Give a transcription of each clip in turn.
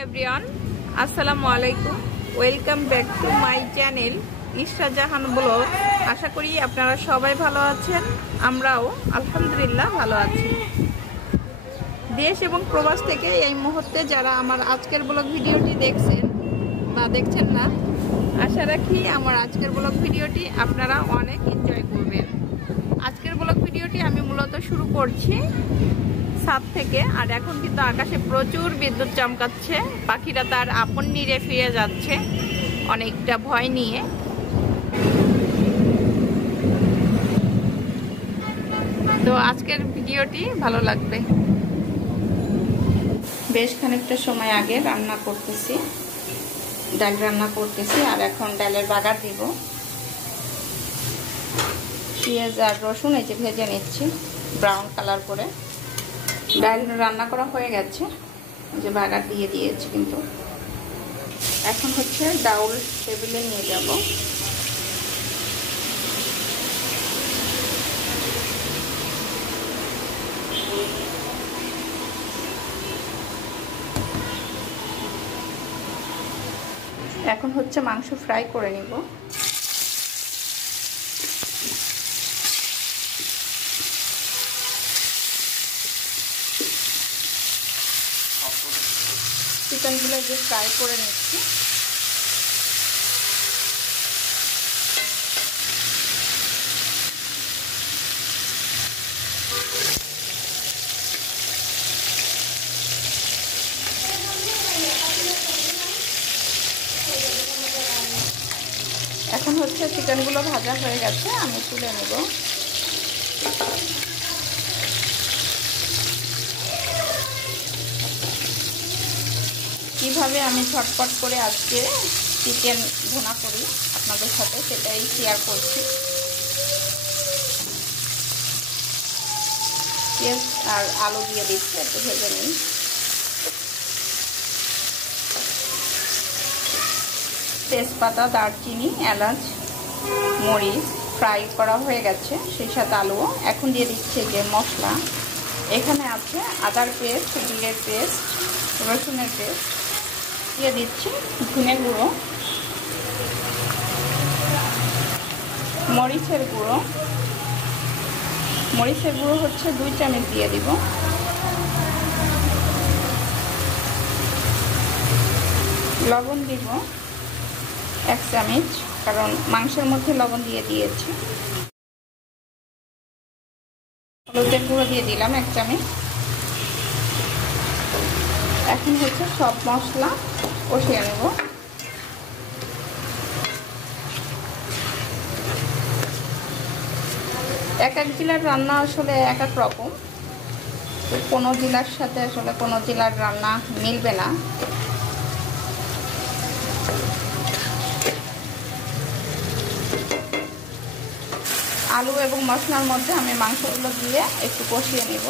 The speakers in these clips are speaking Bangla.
এভরিওয়ান, আসসালামু আলাইকুম। Welcome back to my channel Ishra Jahan vlog. আশা করি আপনারা সবাই ভালো আছেন, আমরাও আলহামদুলিল্লাহ ভালো আছি। দেশ এবং প্রবাস থেকে এই মুহূর্তে যারা আমার আজকের ব্লগ ভিডিওটি দেখছেন বা দেখছেন না, আশা রাখি আমার আজকের ব্লগ ভিডিওটি আপনারা অনেক এনজয় করবেন। আজকের ব্লগ ভিডিওটি আমি মূলত শুরু করছি ছাদ থেকে। আর এখন কিন্তু আকাশে প্রচুর বিদ্যুৎ চমকাচ্ছে, পাখিরা তার আপন নিরে ফিরে যাচ্ছে অনেকটা ভয় নিয়ে। তো আজকের ভিডিওটি ভালো লাগবে। বেশ খানিকটা সময় আগে রান্না করতেছি, ডাল রান্না করতেছি। আর এখন ডালের বাগার দিব। পেঁয়াজ আর রসুন এই যে ভেজে নিচ্ছি ব্রাউন কালার করে। ডাল রান্না করা হয়ে গেছে, যে বাগার দিয়ে দিয়েছি। কিন্তু এখন হচ্ছে ডাউল টেবিলে নিয়ে যাব। এখন হচ্ছে মাংস ফ্রাই করে নিব। চিকেনগুলো যে ফ্রাই করে নিচ্ছি। এখন হচ্ছে চিকেনগুলো ভাজা হয়ে গেছে, আমি তুলে নেব। কিভাবে আমি ঝটপট করে আজকে চিকেন ভুনা করি আপনাদের সাথে সেটাই শেয়ার করছি। পেঁয়াজ আর আলু দিয়ে দিচ্ছি, একটু ভেজে নিই। তেজপাতা, দারচিনি, এলাচ, মরিচ ফ্রাই করা হয়ে গেছে, সেই সাথে আলুও। এখন দিয়ে দিচ্ছে যে মশলা। এখানে আছে আদার পেস্ট, জিরের পেস্ট, রসুনের পেস্ট, দিয়ে দিচ্ছি ধনে গুঁড়ো, মরিচের গুঁড়ো। মরিচের গুঁড়ো হচ্ছে 2 চামচ দিয়ে দিব। লবণ দিব 1 চামচ, কারণ মাংসের মধ্যে লবণ দিয়ে দিয়েছি। হলুদের গুঁড়ো দিয়ে দিলাম 1 চামচ। এখন হচ্ছে সব মশলা কষিয়ে নেব। এক এক জেলার রান্না আসলে এক এক রকম, কোনো জেলার সাথে আসলে কোনো জেলার রান্না মিলবে না। আলু এবং মশলার মধ্যে আমি মাংসগুলো দিয়ে একটু কষিয়ে নেব।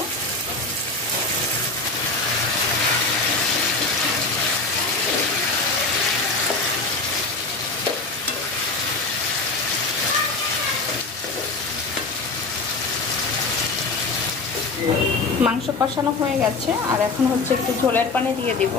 মাংস কষানো হয়ে গেছে, আর এখন হচ্ছে একটু ঝোলের পানি দিয়ে দিব।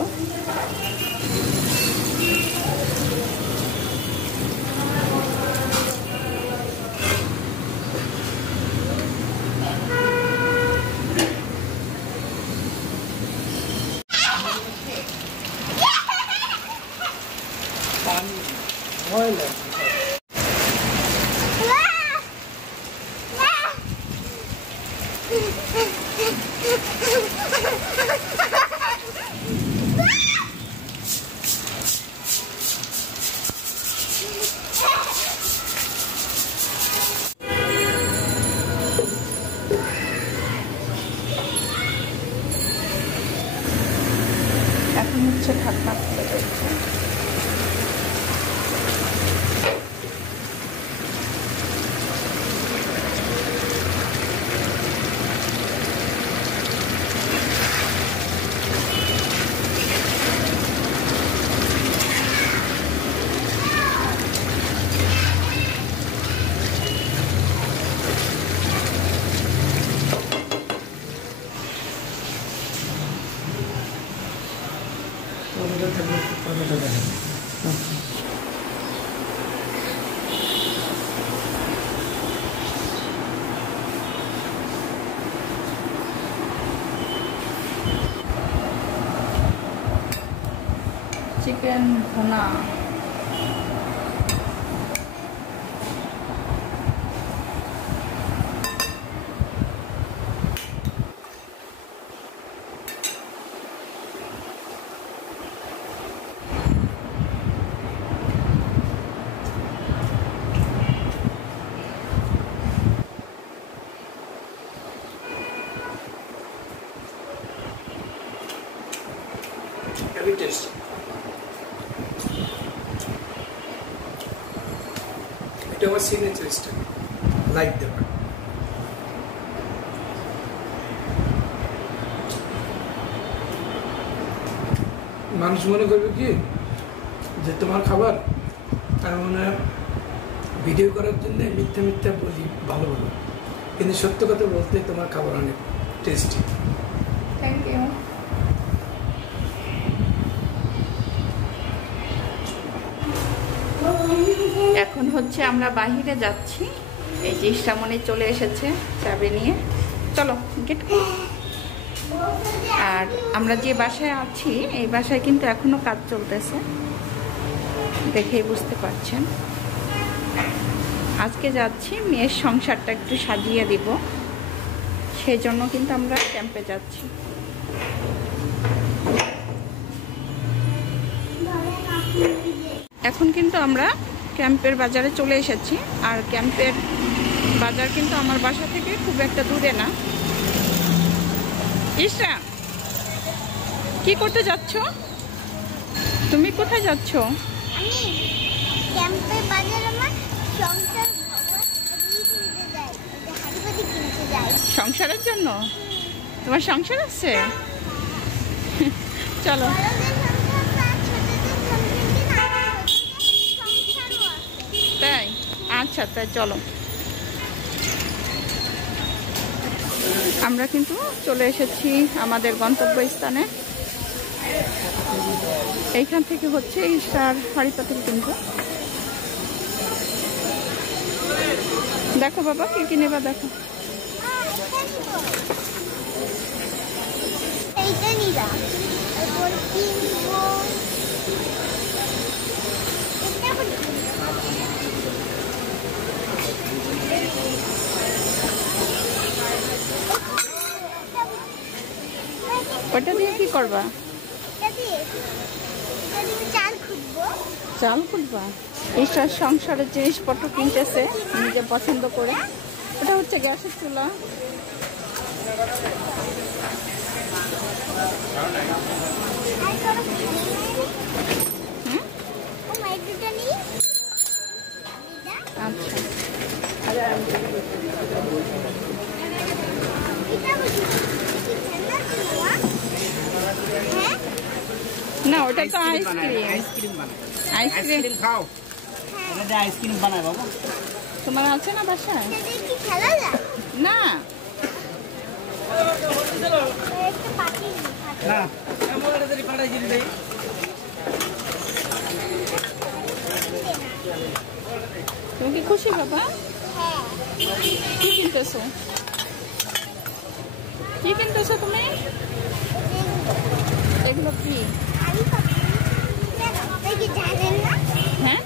এখন হচ্ছে ঢাকনা খুলে দিচ্ছি। চিকেন ভুনা, Every taste. It was signature style, like that. মানুষ মনে করবে কি যে তোমার খাবার তার মনে ভিডিও করার জন্য মিথ্যা মিথ্যা বলি ভালো ভালো, কিন্তু সত্য কথা বলতে তোমার খাবার অনেক টেস্টি। Thank you. এখন হচ্ছে আমরা বাহিরে যাচ্ছি, এই যে ইসরামণি চলে এসেছে চাবি নিয়ে, চলো গেট। আর আমরা যে বাসায় আছি এই বাসায় কিন্তু এখনো কাজ চলতেছে, দেখেই বুঝতে পারছেন। আজকে যাচ্ছি মেয়ের সংসারটা একটু সাজিয়ে দিব, সেই জন্য কিন্তু আমরা ক্যাম্পে যাচ্ছি। এখন কিন্তু আমরা ক্যাম্পের বাজারে চলে এসেছি, আর ক্যাম্পের বাজার কিন্তু আমার বাসা থেকে খুব একটা দূরে না। ইসরা, কি করতে যাচ্ছ? তুমি কোথায় যাচ্ছ? আমি ক্যাম্পের বাজারে আমার সংসার কিনতে যাই, হাড়িবাতি কিনতে যাই। সংসারের জন্য? তোমার সংসার আছে? চলো। তাই? আচ্ছা, তাই চলো। আমরা কিন্তু চলে এসেছি আমাদের গন্তব্যস্থানে। এইখান থেকে হচ্ছে ইস্টার হাড়ি পাতিল কিনবো। দেখো বাবা কি কি নেবা, দেখো। এইটা নিলাম, এরপর কিনবো ওটা দিয়ে কি করবা? চাল খুঁজবা? ইস্টার সংসারের জিনিসপত্র কিনতেছে নিজে পছন্দ করে। ওটা হচ্ছে গ্যাসের চুলা। না, ওটা তো আইসক্রিম। আইসক্রিম খাও, এটা আইসক্রিম বানায় বাবা। তোমার আছে না বাসায়? না না, তুমি কি খুশি বাবা? কি কিনতেছো? কি কিনতেছো তুমি? এগুলো কি? হ্যাঁ,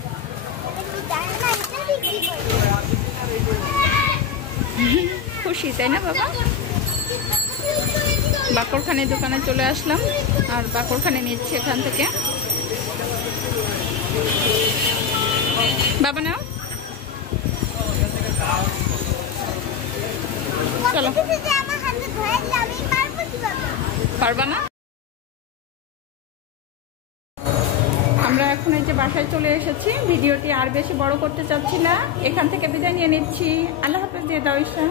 খুশি তাই না বাবা? বাকরখানির দোকানে চলে আসলাম, আর বাকরখানি নিচ্ছি এখান থেকে। বাবা নাও, চলো। পারবা না? আমরা এখন এই যে বাসায় চলে এসেছি। ভিডিওটি আর বেশি বড় করতে চাচ্ছি না, এখান থেকে বিদায় নিয়ে নিচ্ছি। আল্লাহ হাফেজ দিয়ে দাও ইসা।